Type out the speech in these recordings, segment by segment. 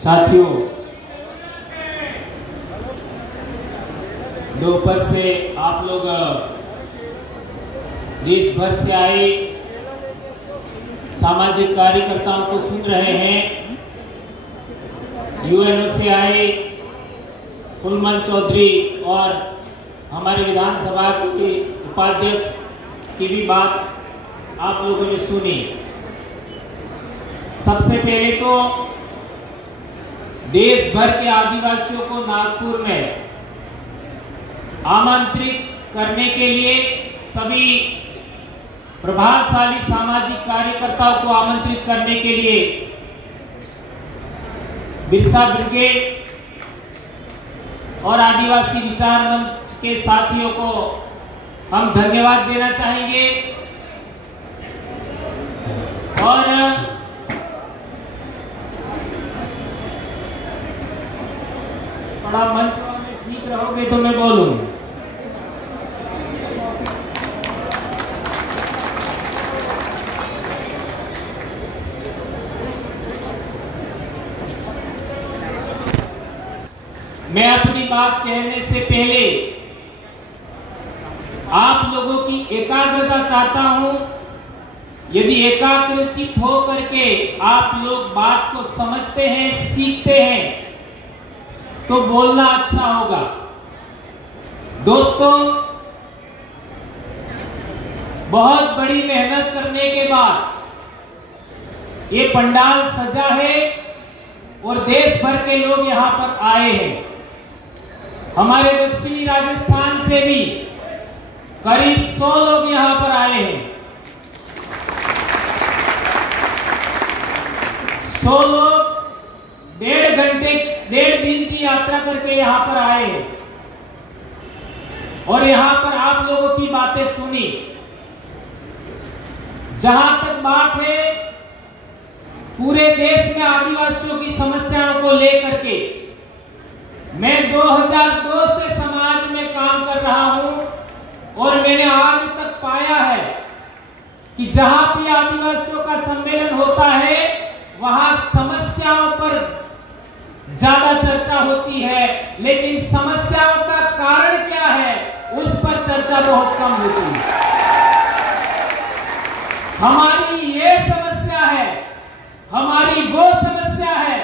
साथियों, दोपहर से आप लोग देश भर से आए सामाजिक कार्यकर्ताओं को सुन रहे हैं। यूएनओ से आए कुलमन चौधरी और हमारे विधानसभा के उपाध्यक्ष की भी बात आप लोगों ने सुनी। सबसे पहले तो देश भर के आदिवासियों को नागपुर में आमंत्रित करने के लिए सभी प्रभावशाली सामाजिक कार्यकर्ताओं को आमंत्रित करने के लिए बिरसा ब्रिगेड और आदिवासी विचार मंच के साथियों को हम धन्यवाद देना चाहेंगे। और थोड़ा मंच में ठीक रहोगे तो मैं बोलूं। मैं अपनी बात कहने से पहले आप लोगों की एकाग्रता चाहता हूं। यदि एकाग्रचित हो करके आप लोग बात को समझते हैं, सीखते हैं, तो बोलना अच्छा होगा। दोस्तों, बहुत बड़ी मेहनत करने के बाद ये पंडाल सजा है और देश भर के लोग यहां पर आए हैं। हमारे दक्षिणी राजस्थान से भी करीब 100 लोग यहां पर आए हैं। 100 लोग डेढ़ दिन की यात्रा करके यहां पर आए हैं और यहां पर आप लोगों की बातें सुनी। जहां तक बात है पूरे देश में आदिवासियों की समस्याओं को लेकर के, मैं 2002 से समाज में काम कर रहा हूं और मैंने आज तक पाया है कि जहां भी आदिवासियों का सम्मेलन होता है वहां समस्याओं पर ज्यादा चर्चा होती है, लेकिन समस्याओं का कारण क्या है उस पर चर्चा बहुत कम होती है। हमारी ये समस्या है, हमारी वो समस्या है,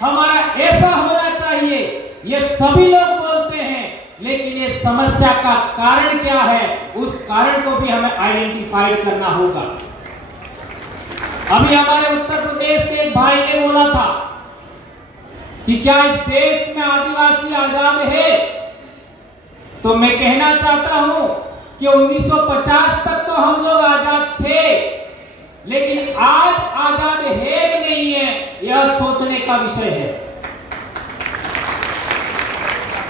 हमारा ऐसा होना चाहिए, ये सभी लोग बोलते हैं, लेकिन ये समस्या का कारण क्या है उस कारण को भी हमें आइडेंटिफाई करना होगा। अभी हमारे उत्तर प्रदेश के एक भाई ने बोला था कि क्या इस देश में आदिवासी आजाद है, तो मैं कहना चाहता हूं कि 1950 तक तो हम लोग आजाद थे, लेकिन आज आजाद है कि नहीं है यह सोचने का विषय है।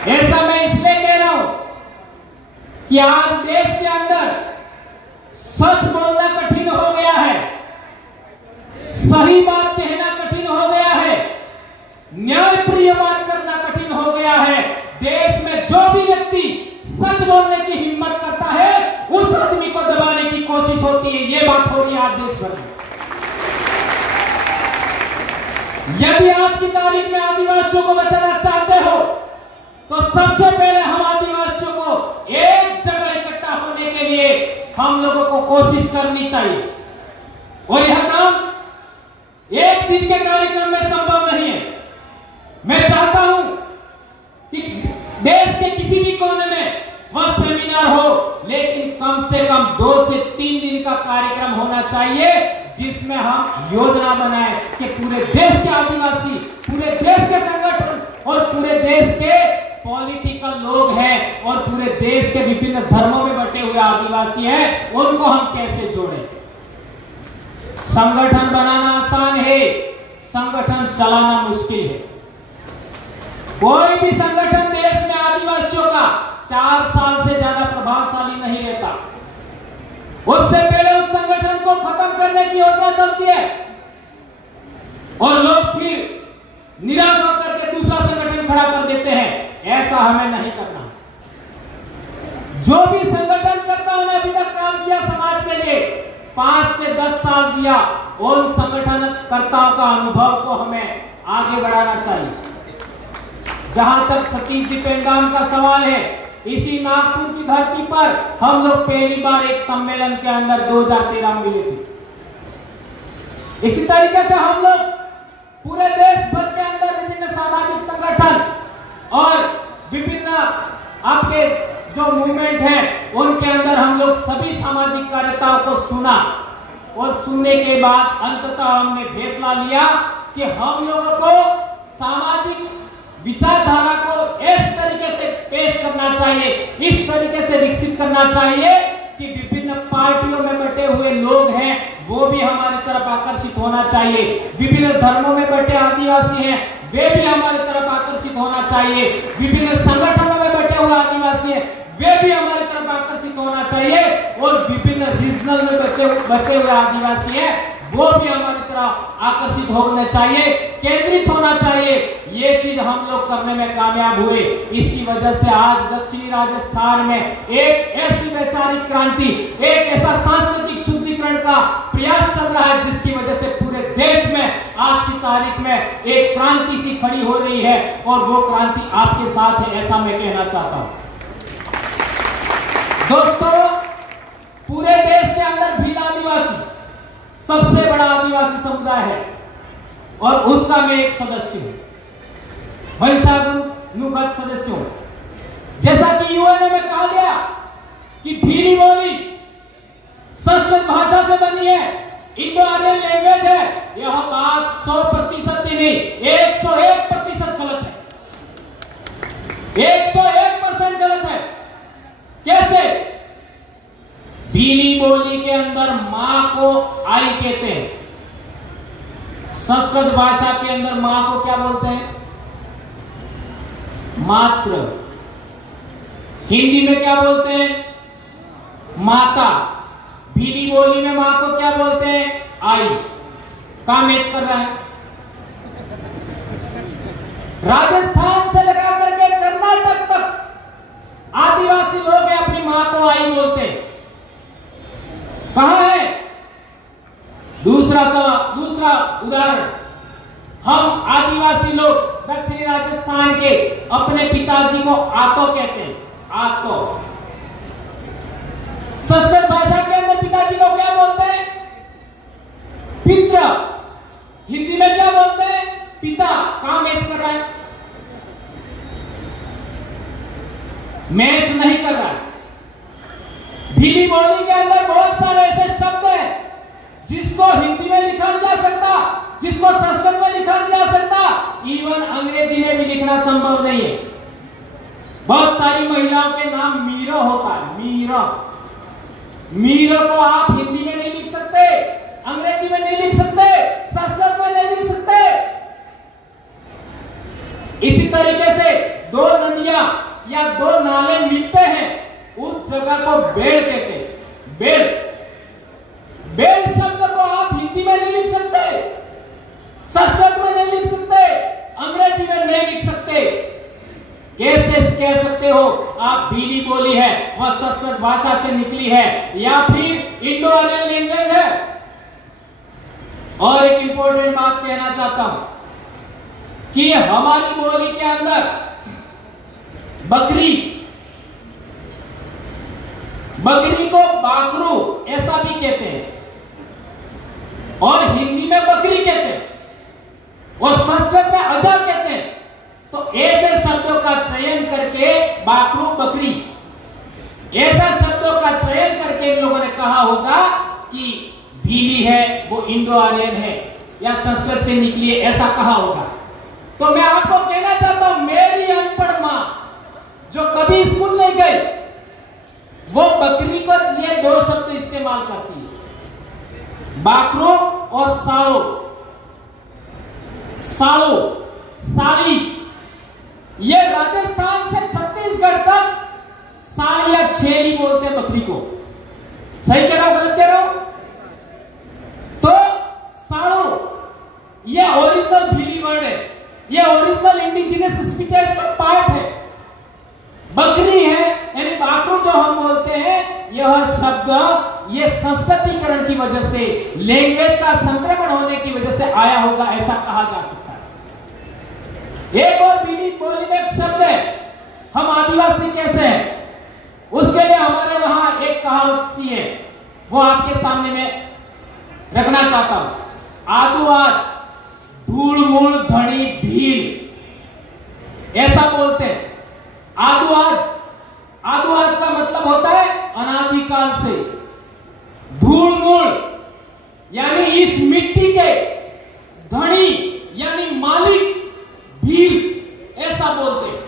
ऐसा मैं इसलिए कह रहा हूं कि आज देश के अंदर सच बोलना कठिन हो गया है, सही बात कहना कठिन हो गया है, न्यायप्रिय बात करना कठिन हो गया है। देश में जो भी व्यक्ति सच बोलने की हिम्मत करता है उस आदमी को दबाने की कोशिश होती है। ये बात हो रही है आज देश भर में। यदि आज की तारीख में आदिवासियों को बचाना चाहते हो तो सबसे पहले हम आदिवासियों को एक जगह इकट्ठा होने के लिए हम लोगों को कोशिश करनी चाहिए और यह काम एक दिन के कार्यक्रम में संभव नहीं है। मैं चाहता हूं कि देश के किसी भी कोने में वह सेमिनार हो, लेकिन कम से कम 2 से 3 दिन का कार्यक्रम होना चाहिए जिसमें हम योजना बनाएं कि पूरे देश के आदिवासी, पूरे देश के संगठन और पूरे देश के पॉलिटिकल लोग हैं और पूरे देश के विभिन्न धर्मों में बटे हुए आदिवासी हैं, उनको हम कैसे जोड़ें। संगठन बनाना आसान है, संगठन चलाना मुश्किल है। कोई भी संगठन देश में आदिवासियों का 4 साल से ज्यादा प्रभावशाली नहीं रहता। उससे पहले उस संगठन को खत्म करने की योजना चलती है और लोग फिर निराश होकर के दूसरा संगठन खड़ा कर देते हैं। ऐसा हमें नहीं करना। जो भी संगठन कर्ताओं ने अभी तक काम किया समाज के लिए, 5 से 10 साल दिया, उन संगठन कर्ताओं का अनुभव को हमें आगे बढ़ाना चाहिए। जहां तक सतीश जी पेंडाम का सवाल है, इसी नागपुर की धरती पर हम लोग पहली बार एक सम्मेलन के अंदर 2013 में मिले थे। इसी तरीके से हम लोग पूरे देश भर के अंदर विभिन्न सामाजिक संगठन और विभिन्न आपके जो मूवमेंट है उनके अंदर हम लोग सभी सामाजिक कार्यकर्ताओं को सुना और सुनने के बाद अंततः हमने फैसला लिया कि हम लोगों को सामाजिक विचारधारा को इस तरीके से पेश करना चाहिए, इस तरीके से विकसित करना चाहिए कि विभिन्न पार्टियों में बटे हुए लोग हैं वो भी हमारी तरफ आकर्षित होना चाहिए, विभिन्न धर्मों में बटे आदिवासी हैं वे भी हमारी तरफ आकर्षित होना चाहिए, विभिन्न संगठनों में बटे हुए आदिवासी हैं वे भी हमारी तरफ आकर्षित होना चाहिए और विभिन्न रीजनल में बसे हुए आदिवासी हैं वो भी हमारी तरफ आकर्षित होना चाहिए, केंद्रित होना चाहिए। ये चीज हम लोग करने में कामयाब हुए। इसकी वजह से आज दक्षिणी राजस्थान में एक ऐसी वैचारिक क्रांति, एक ऐसा सांस्कृतिक शुद्धिकरण का प्रयास चल रहा है जिसकी वजह से पूरे देश में आज की तारीख में एक क्रांति सी खड़ी हो रही है और वो क्रांति आपके साथ है, ऐसा मैं कहना चाहता हूं। दोस्तों, पूरे देश के अंदर भील आदिवासी सबसे बड़ा आदिवासी समुदाय है और उसका मैं एक सदस्य हूं, वंशानुगत सदस्य हूं। जैसा कि यूएनए में कहा गया कि भीली बोली संस्कृत भाषा से बनी है, इंडो आर्यन लैंग्वेज है, यह बात 100% ही नहीं 101% गलत है, 101% गलत है। कैसे? भीली बोली के अंदर मां को आई कहते हैं, संस्कृत भाषा के अंदर मां को क्या बोलते हैं? मात्र। हिंदी में क्या बोलते हैं? माता। भीली बोली में मां को क्या बोलते हैं? आई। कहां मैच कर रहा है? राजस्थान से लगा करके कर्नाटक तक आदिवासी लोग अपनी मां को आई बोलते हैं। कहां है? दूसरा उदाहरण, हम आदिवासी लोग दक्षिणी राजस्थान के अपने पिताजी को आतो कहते हैं, आतो। संस्कृत भाषा के अंदर पिताजी को क्या बोलते हैं? पित्र। हिंदी में क्या बोलते हैं? पिता। कहां मैच कर रहा है? मैच नहीं कर रहा है। भीली बोली के अंदर बहुत सारे ऐसे शब्द हैं जिसको हिंदी में लिखा नहीं जा सकता, जिसको संस्कृत में लिखा नहीं जा सकता, इवन अंग्रेजी में भी लिखना संभव नहीं है। बहुत सारी महिलाओं के नाम मीरा होता है, मीरा। मीरा को आप हिंदी में नहीं लिख सकते, अंग्रेजी में नहीं लिख सकते, संस्कृत में नहीं लिख सकते। इसी तरीके से दो नदियां या दो नाले मिलते हैं, उस जगह को बेल कहते हैं। बेल। बेल शब्द को आप हिंदी में नहीं लिख सकते, संस्कृत में नहीं लिख सकते, अंग्रेजी में नहीं लिख सकते। कैसे कह सकते हो आप भीली बोली है, वह संस्कृत भाषा से निकली है या फिर इंडो आर्यन लैंग्वेज है? और एक इंपॉर्टेंट बात कहना चाहता हूं कि हमारी बोली के अंदर बकरी को बाकरू ऐसा भी कहते हैं और हिंदी में बकरी कहते हैं और संस्कृत में अजा कहते हैं। तो ऐसे शब्दों का चयन करके बाकरू बकरी, ऐसा शब्दों का चयन करके इन लोगों ने कहा होगा कि भीली है वो इंडो आर्यन है या संस्कृत से निकली है, ऐसा कहा होगा। तो मैं आपको कहना चाहता हूं, मेरी अनपढ़ मां जो कभी स्कूल नहीं गई, वो बकरी को लिए दो शब्द इस्तेमाल करती है, बाकरो और साड़ो। साड़ो, साड़ी। ये राजस्थान से छत्तीसगढ़ तक साड़ी या छेली बोलते हैं बकरी को। सही कह रहा हूं, गलत कह रहा हूं? तो साड़ो ये ओरिजिनल भीली वर्ड है, ये ओरिजिनल इंडिजिनस स्पीचेस का पार्ट है। बकरी है यानी बाकरू जो हम बोलते हैं, यह शब्द ये संस्कृतिकरण की वजह से, लैंग्वेज का संक्रमण होने की वजह से आया होगा, ऐसा कहा जा सकता है। एक और भीली बोली में एक शब्द है, हम आदिवासी कैसे हैं, उसके लिए हमारे वहां एक कहावत सी है, वो आपके सामने में रखना चाहता हूं। आदू आद धूल मूल धनी भील, ऐसा बोलते हैं। आदू आद का मतलब होता है अनादिकाल से। धूल मूल यानी इस मिट्टी के धनी यानी मालिक भील, ऐसा बोलते हैं।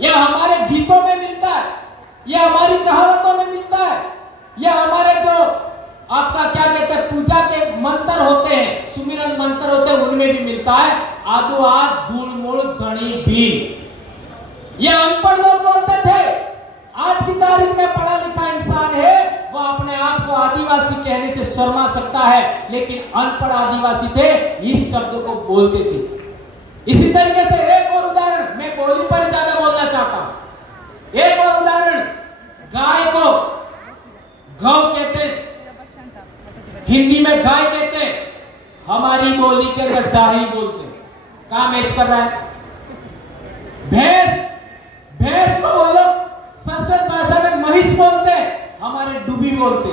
यह हमारे गीतों में मिलता है, यह हमारी कहावतों में मिलता है, यह हमारे जो आपका क्या कहते हैं पूजा के मंत्र होते हैं, सुमिरन मंत्र होते हैं, उनमें भी मिलता है। आदो आद धूल मूल धनी भील। यह अनपढ़ लोग बोलते थे। आज की तारीख में पढ़ा लिखा इंसान है, वो अपने आप को आदिवासी कहने से शर्मा सकता है, लेकिन अनपढ़ आदिवासी थे, इस शब्द को बोलते थे। इसी तरीके से एक और उदाहरण, मैं बोली पर ज्यादा बोलना चाहता हूं। एक और उदाहरण, गाय को गौ कहते, हिंदी में गाय कहते, हमारी बोली के अंदर डाही बोलते। कहां मैच कर रहा है? भैंस को वो लोग संस्कृत भाषा में महिष बोलते, हमारे डूबी बोलते।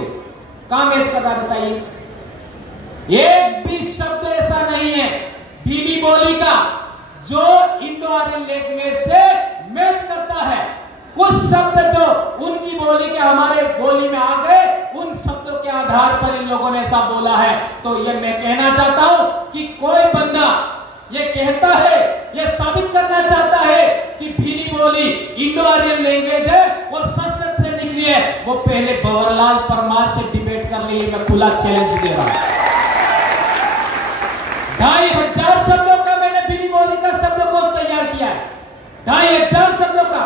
कहां मैच कर रहा है बताइए? एक भी शब्द ऐसा नहीं है भीली बोली का जो इंडो आर्यन लैंग्वेज से मैच करता है। कुछ शब्द जो उनकी बोली के हमारे बोली में आ गए, उन शब्दों के आधार पर इन लोगों ने ऐसा बोला है। तो ये मैं कहना चाहता हूं कि कोई बंदा ये कहता है, ये साबित करना चाहता है कि भीली बोली इंडो आर्यन लैंग्वेज है और संस्कृत से निकली है, वो पहले भंवरलाल परमार से डिबेट कर ली। मैं खुला चैलेंज दे रहा हूं। 2500 शब्दों का मैंने भीली बोली का शब्दकोश तैयार किया है, 2500 शब्दों का।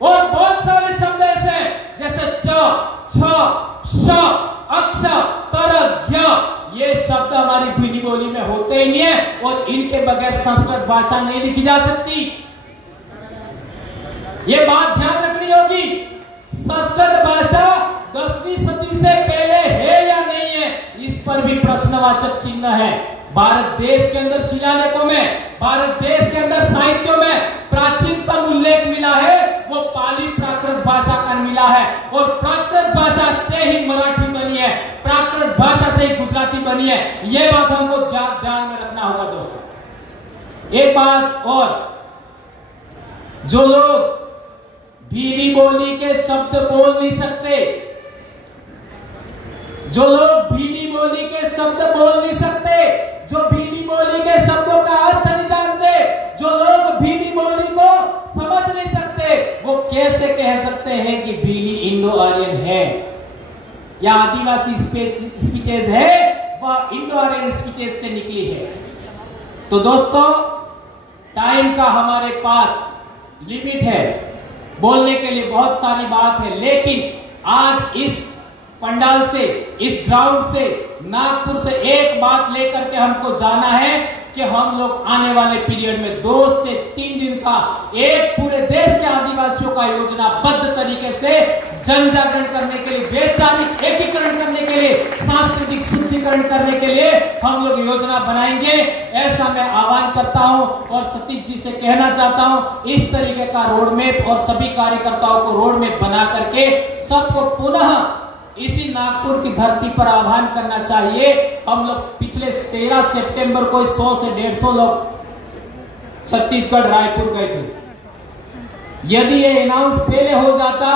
और बहुत सारे शब्द ऐसे हैं जैसे च, छ, श, अक्ष, तर, ज्ञ, ये शब्द हमारी भीली बोली में होते ही नहीं है और इनके बगैर संस्कृत भाषा नहीं लिखी जा सकती। ये बात ध्यान रखनी होगी। संस्कृत भाषा 10वीं सदी से पहले है या नहीं है, इस पर भी प्रश्नवाचक चिन्ह है। भारत देश के अंदर शिलालेखों में, भारत देश के अंदर साहित्यों में प्राचीनतम उल्लेख मिला है, वो पाली प्राकृत भाषा का मिला है। और प्राकृत भाषा से ही मराठी बनी है, प्राकृत भाषा से ही गुजराती बनी है। ये बात हमको ध्यान में रखना होगा दोस्तों। एक बात और, जो लोग भीली बोली के शब्द बोल नहीं सकते, जो लोग भीली बोली के शब्द बोल नहीं सकते, जो भीली बोली के शब्दों का अर्थ नहीं जानते, जो लोग भीली बोली को समझ नहीं सकते, वो कैसे कह सकते हैं कि भीली इंडो आर्यन है या आदिवासी स्पीचेज है, वह इंडो आर्यन स्पीचेज से निकली है। तो दोस्तों, टाइम का हमारे पास लिमिट है, बोलने के लिए बहुत सारी बात है, लेकिन आज इस पंडाल से, इस ग्राउंड से, नागपुर से एक बात लेकर के हमको जाना है कि हम लोग आने वाले पीरियड में 2 से 3 दिन का एक पूरे देश के आदिवासियों का योजनाबद्ध तरीके से जन जागरण करने के लिए, वैचारिक एकीकरण करने के लिए, सांस्कृतिक शुद्धिकरण करने के लिए हम लोग योजना बनाएंगे। ऐसा मैं आह्वान करता हूं और सतीश जी से कहना चाहता हूं, इस तरीके का रोड मैप और सभी कार्यकर्ताओं को रोड मैप बना करके सबको पुनः इसी नागपुर की धरती पर आह्वान करना चाहिए। हम लोग पिछले 13 सितंबर को 100 से 150 लोग छत्तीसगढ़ रायपुर गए थे। यदि ये अनाउंस पहले हो जाता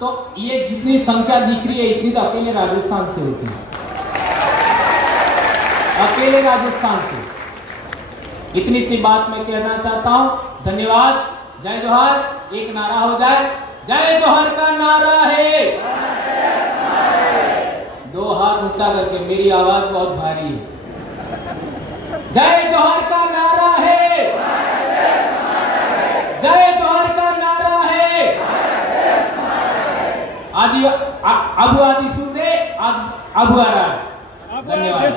तो ये जितनी संख्या दिख रही है, इतनी तो अकेले राजस्थान से होती है, अकेले राजस्थान से। इतनी सी बात मैं कहना चाहता हूं। धन्यवाद। जय जोहार। एक नारा हो जाए, जय जोहार का नारा है। 2 हाथ ऊंचा करके, मेरी आवाज बहुत भारी है। जय जोहार का नारा है, जय जोहार का नारा है। अबू आदि सुन रहे, अबू आ रहा है। धन्यवाद।